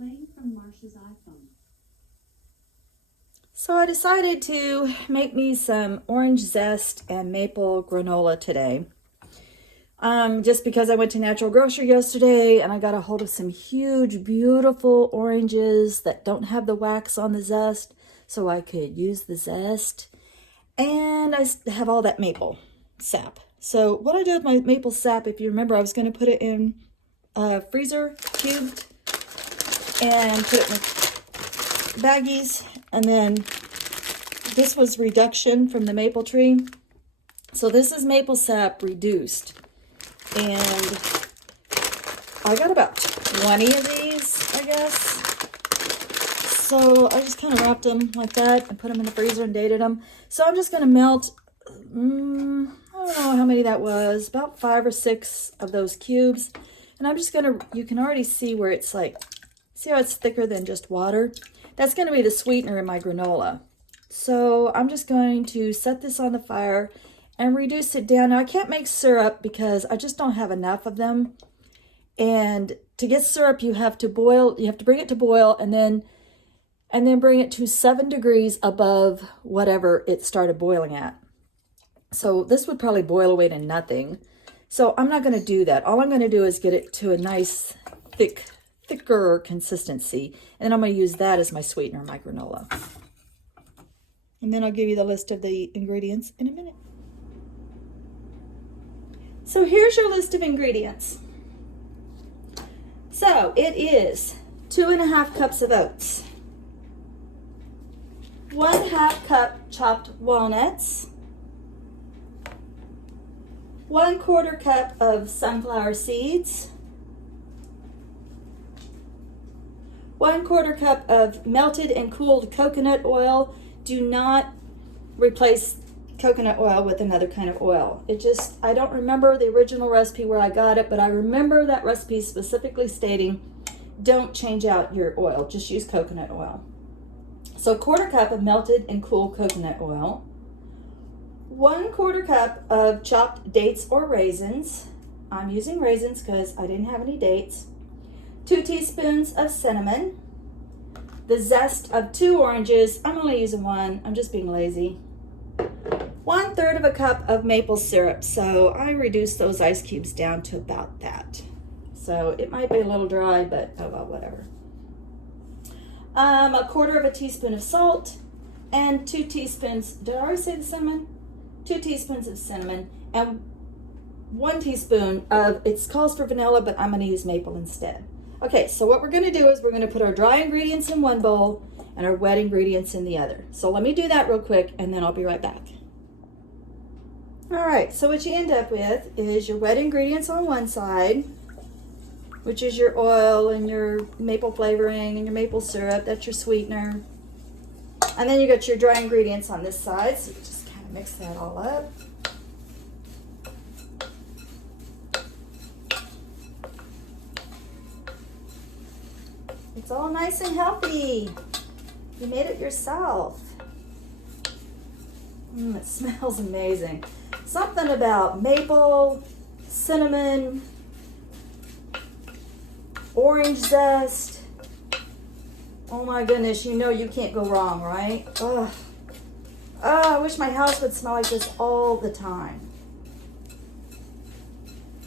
Playing from Marsha's iPhone. So I decided to make me some orange zest and maple granola today. Just because I went to Natural Grocery yesterday and I got a hold of some huge, beautiful oranges that don't have the wax on the zest, so I could use the zest. And I have all that maple sap. So what I do with my maple sap, if you remember, I was going to put it in a freezer cubed and put it in baggies, and then this was reduction from the maple tree. So this is maple sap reduced, and I got about 20 of these, I guess. So I just kind of wrapped them like that and put them in the freezer and dated them. So I'm just going to melt, I don't know how many that was, about 5 or 6 of those cubes. And I'm just going to, you can already see where it's like, see how it's thicker than just water? That's going to be the sweetener in my granola. So I'm just going to set this on the fire and reduce it down. Now I can't make syrup because I just don't have enough of them. And to get syrup, you have to boil, you have to bring it to boil and then bring it to 7 degrees above whatever it started boiling at. So this would probably boil away to nothing. So I'm not going to do that. All I'm going to do is get it to a nice thicker consistency. And then I'm going to use that as my sweetener in my granola. And then I'll give you the list of the ingredients in a minute. So here's your list of ingredients. So it is 2½ cups of oats, 1/2 cup chopped walnuts, 1/4 cup of sunflower seeds, 1/4 cup of melted and cooled coconut oil. Do not replace coconut oil with another kind of oil. It just, I don't remember the original recipe where I got it, but I remember that recipe specifically stating, don't change out your oil, just use coconut oil. So 1/4 cup of melted and cool coconut oil, 1/4 cup of chopped dates or raisins. I'm using raisins because I didn't have any dates. 2 teaspoons of cinnamon, the zest of 2 oranges. I'm only using 1, I'm just being lazy. 1/3 of a cup of maple syrup. So I reduced those ice cubes down to about that. So it might be a little dry, but oh well, whatever. 1/4 of a teaspoon of salt and 2 teaspoons, did I already say the cinnamon? 2 teaspoons of cinnamon and 1 teaspoon of, it calls for vanilla, but I'm going to use maple instead. Okay, so what we're going to do is we're going to put our dry ingredients in one bowl and our wet ingredients in the other. So let me do that real quick and then I'll be right back. All right, so what you end up with is your wet ingredients on one side, which is your oil and your maple flavoring and your maple syrup. That's your sweetener. And then you got your dry ingredients on this side. So you just kind of mix that all up. It's all nice and healthy. You made it yourself. It smells amazing. Something about maple, cinnamon, orange zest. Oh my goodness, you know you can't go wrong, right? Ugh. Oh, I wish my house would smell like this all the time.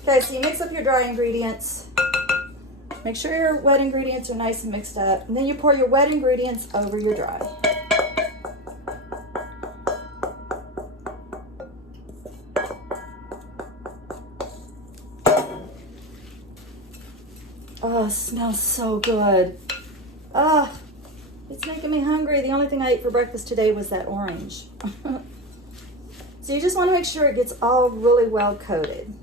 Okay, so you mix up your dry ingredients. Make sure your wet ingredients are nice and mixed up. And then you pour your wet ingredients over your dry. Oh, it smells so good. Oh, it's making me hungry. The only thing I ate for breakfast today was that orange. So you just want to make sure it gets all really well coated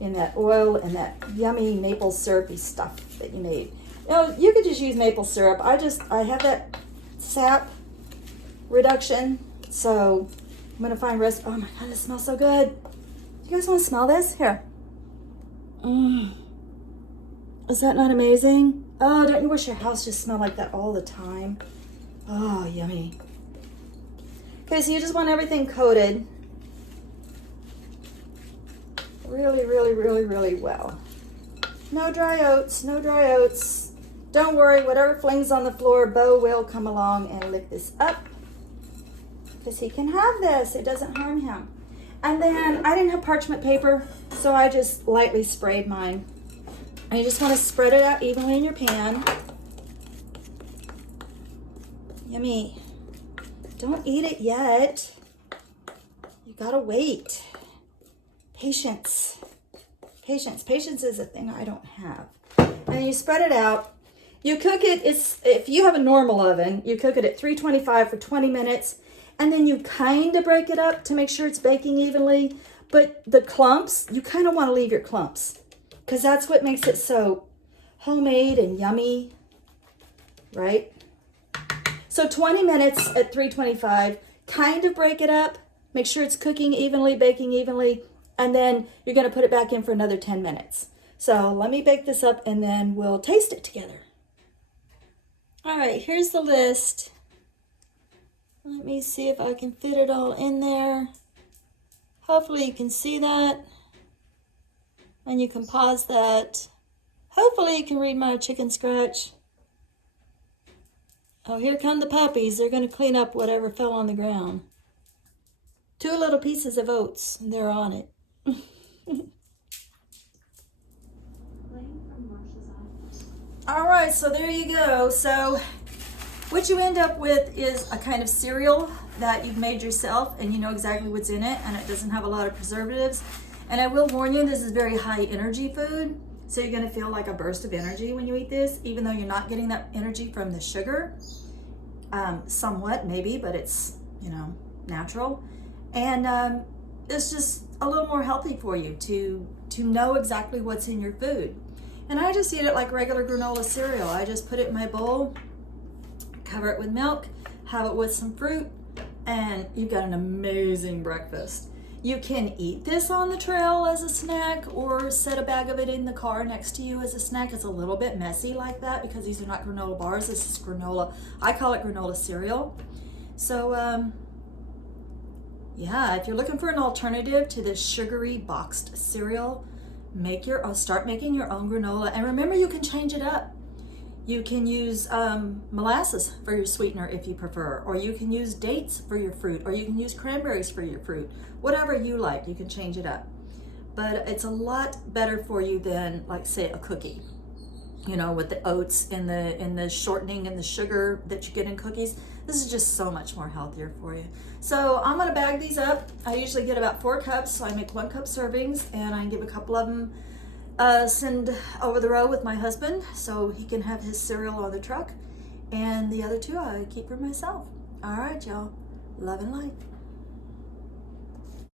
in that oil and that yummy maple syrupy stuff that you made. You know, you could just use maple syrup. I have that sap reduction, so I'm gonna find rest. Oh my God, it smells so good. You guys want to smell this? Here. Is that not amazing? Oh, don't you wish your house just smelled like that all the time? Oh, yummy. Okay, so you just want everything coated really, really, really, really well. No dry oats, no dry oats. Don't worry, whatever flings on the floor, Bo will come along and lick this up because he can have this. It doesn't harm him. And then I didn't have parchment paper, so I just lightly sprayed mine. And you just want to spread it out evenly in your pan. Yummy. Don't eat it yet. You gotta wait. Patience. Patience. Patience is a thing I don't have. And you spread it out. You cook it, if you have a normal oven, you cook it at 325 for 20 minutes. And then you kind of break it up to make sure it's baking evenly. But the clumps, you kind of want to leave your clumps, because that's what makes it so homemade and yummy, right? So 20 minutes at 325, kind of break it up, make sure it's cooking evenly, baking evenly, and then you're going to put it back in for another 10 minutes. So let me bake this up and then we'll taste it together. All right, here's the list. Let me see if I can fit it all in there. Hopefully you can see that. And you can pause that. Hopefully you can read my chicken scratch. Oh, here come the puppies. They're going to clean up whatever fell on the ground. 2 little pieces of oats, and they're on it. All right, so there you go. So what you end up with is a kind of cereal that you've made yourself, and you know exactly what's in it, and it doesn't have a lot of preservatives. And I will warn you, this is very high energy food, so you're going to feel like a burst of energy when you eat this, even though you're not getting that energy from the sugar. Somewhat, maybe, but it's, you know, natural. And it's just a little more healthy for you to know exactly what's in your food. And I just eat it like regular granola cereal. I just put it in my bowl, cover it with milk, have it with some fruit, and you've got an amazing breakfast. You can eat this on the trail as a snack or set a bag of it in the car next to you as a snack. It's a little bit messy like that because these are not granola bars. This is granola. I call it granola cereal. So, yeah, if you're looking for an alternative to this sugary boxed cereal, start making your own granola. And remember, you can change it up. You can use molasses for your sweetener if you prefer, or you can use dates for your fruit, or you can use cranberries for your fruit. Whatever you like, you can change it up. But it's a lot better for you than, like, say, a cookie. You know, with the oats and the shortening and the sugar that you get in cookies. This is just so much more healthier for you. So I'm gonna bag these up. I usually get about 4 cups, so I make 1 cup servings, and I give a couple of them send over the road with my husband so he can have his cereal on the truck, and the other 2 I keep for myself. All right, y'all. Love and light.